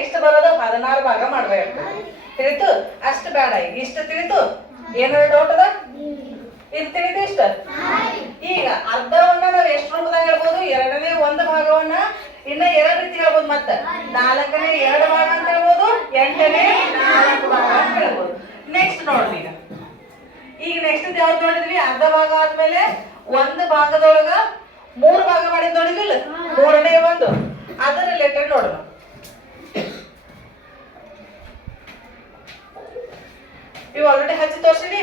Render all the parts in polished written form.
Next ಬರೋದು 16 ಭಾಗ ಮಾಡ್ಬೇಕು. ತಿಳಿತು? ಅಷ್ಟು ಬೇಡ, ಈಗ ಇಷ್ಟು ತಿಳಿತು. ಏನಾರ ಡೌಟ್ ಅದ? ಇದು ತಿಳಿತು ಇಷ್ಟ. ಈಗ ಅರ್ಧವನ್ನ ನಾವು ಎಷ್ಟು ರೂಪದಾಗ ಹೇಳ್ಬೋದು? 2ನೇ 1 ಭಾಗವನ್ನ ಇನ್ನ 2 ರೀತಿ ಹೇಳ್ಬೋದು. ಮತ್ತೆ 4ನೇ 2 ಭಾಗ ಅಂತ ಹೇಳ್ಬೋದು, 8ನೇ 4 ಭಾಗ ಅಂತ ಹೇಳ್ಬೋದು. ನೆಕ್ಸ್ಟ್ ನೋಡ್ರಿ, ಈಗ ನೆಕ್ಸ್ಟ್ ಯಾವ್ದು ನೋಡಿದ್ವಿ? ಅರ್ಧ ಭಾಗ ಆದ್ಮೇಲೆ 1 ಭಾಗದೊಳಗ 3 ಭಾಗ ಮಾಡಿದ್ ನೋಡಿದ್ವಿಲ್ಲ, 3ನೇ 1 ಅದ್ರ ರಿಲೇಟೆಡ್ ನೋಡೋಣ. ಇವು ಆಲ್ರೆಡಿ ಹಚ್ಚಿ ತೋರ್ಸಿನಿ.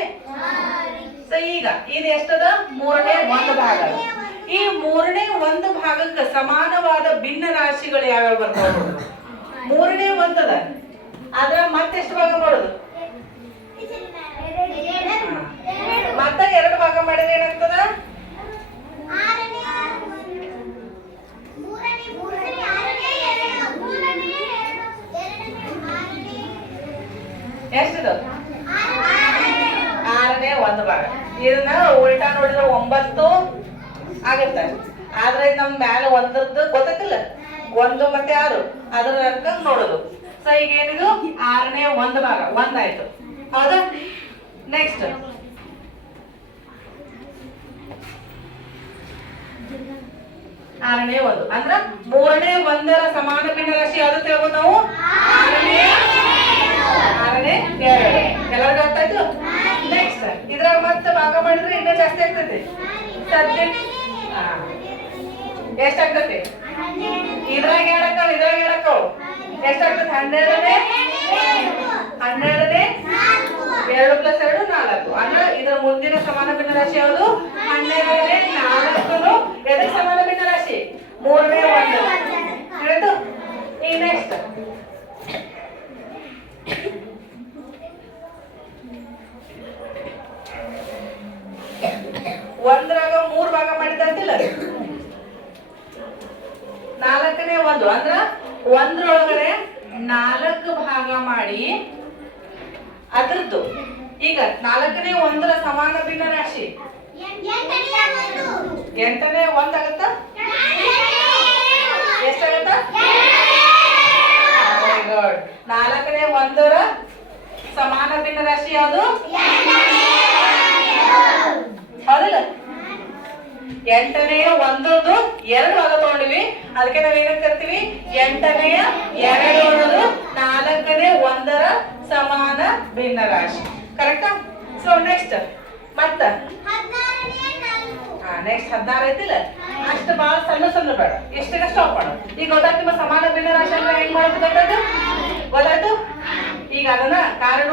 ಸೊ ಈಗ ಇದು ಎಷ್ಟದ? 3ನೇ 1 ಭಾಗ. ಈ 3ನೇ 1 ಭಾಗಕ್ಕೆ ಸಮಾನವಾದ ಭಿನ್ನ ರಾಶಿಗಳು ಯಾವ್ಯಾವ ಬರ್ತಾವ? 3ನೇ 1 ಅದ, ಆದ್ರ ಮತ್ತೆಷ್ಟು ಭಾಗ ಮಾಡೋದು? ಮತ್ತೆ 2 ಭಾಗ ಮಾಡಿದ್ರೆ ಏನಾಗ್ತದ? ಎಷ್ಟದು? 6ನೇ 1 ಭಾಗ. ಇದನ್ನ ಉಲ್ಟಾ ನೋಡಿದ್ರೆ 9 ಆಗತ್ತ. ಆದ್ರೆ ನಮ್ ಮ್ಯಾಲ 1ದ್ದು ಗೊತ್ತಿಲ್ಲ, 1 ಮತ್ತೆ 6 ಅದ್ರ ಅರ್ಥ ನೋಡೋದು. ಸೊ ಈಗ ಏನಿದು? 6ನೇ 1 ಭಾಗ 1 ಆಯ್ತು, ಹೌದಾ? ನೆಕ್ಸ್ಟ್ 6ನೇ 1 ಅಂದ್ರ 3ನೇ 1ರ ಸಮಾನ ಭಿನ್ನ ರಾಶಿ ಯಾವ್ದು ಹೇಳ್ಬೋದು ನಾವು? 6ನೇ 2. ಎಲ್ಲರಿಗೂ ಅರ್ಥ ಆಯ್ತು? ನೆಕ್ಸ್ಟ್ ಇದ್ರಾಗ ಮತ್ತೆ ಭಾಗ ಮಾಡಿದ್ರೆ ಇನ್ನೂ ಜಾಸ್ತಿ ಆಗ್ತೈತಿ. ಎಷ್ಟಾಗ್ತೈತಿ? ಇದ್ರಾಗ 2 ಅಕ್ಕವು, ಇದ್ರಾಗ 2 ಅಕ್ಕವು. ಎಷ್ಟಾಗ್ತದೆ? 12ನೇ 2 + 2 4. ಅಂದ್ರೆ ಇದರ ಮುಂದಿನ ಸಮಾನ ಭಿನ್ನ ರಾಶಿ ಯಾವುದು? 12ನೇ 4 ಎದಕ್ಕೆ ಸಮಾನ ಭಿನ್ನ ರಾಶಿ? 3ನೇ 1 ಹೇಳಿತು. ಈಗ ನೆಕ್ಸ್ಟ್ 1ರಾಗ 3 ಭಾಗ ಮಾಡಿದಂತಿಲ್ಲ, 4ನೇ 1 ಅಂದ್ರ 1ರೊಳಗಡೆ 4 ಭಾಗ ಮಾಡಿ ಅದ್ರದ್ದು ಈಗ 4ನೇ 1ರ ಸಮಾನ ಭಿನ್ನ ರಾಶಿ 8ನೇ 1 ಆಗತ್ತ. ಎಷ್ಟಾಗತ್ತ? Very good. 4ನೇ 1ರ ಸಮಾನ ಭಿನ್ನ ರಾಶಿ ಯಾವುದು? ಹೌದಲ್ಲ? 8ನೇ 1ದ್ದು 2 ಭಾಗ ತಗೊಂಡಿವಿ, ಅದಕ್ಕೆ ನಾವ್ ಏನಂತ ಕರಿತೀವಿ? 8ನೇ 2 ಅನ್ನೋದು 4ನೇ 1ರ ಸಮಾನ ಭಿನ್ನ ರಾಶಿ. ಕರೆಕ್ಟಾ? ಸೊ ನೆಕ್ಸ್ಟ್ ಮತ್ತ ನೆಕ್ಸ್ಟ್ 16 ಐತಿಲ್ಲ, ಅಷ್ಟು ಬಹಳ ಸಣ್ಣ ಸಣ್ಣ ಬೇಡ, ಎಷ್ಟಿನ ಸ್ಟಾಪ್ ಮಾಡು. ಈಗ ಗೊತ್ತಾಯ್ತು ನಿಮ್ಮ ಸಮಾನ ಭಿನ್ನ ರಾಶಿ ಅಂದ್ರೆ ಹೆಂಗ್ ಮಾಡೋದು? ಗೊತ್ತಾಯ್ತು? ಈಗ ಅದನ್ನ ಕಾರಣ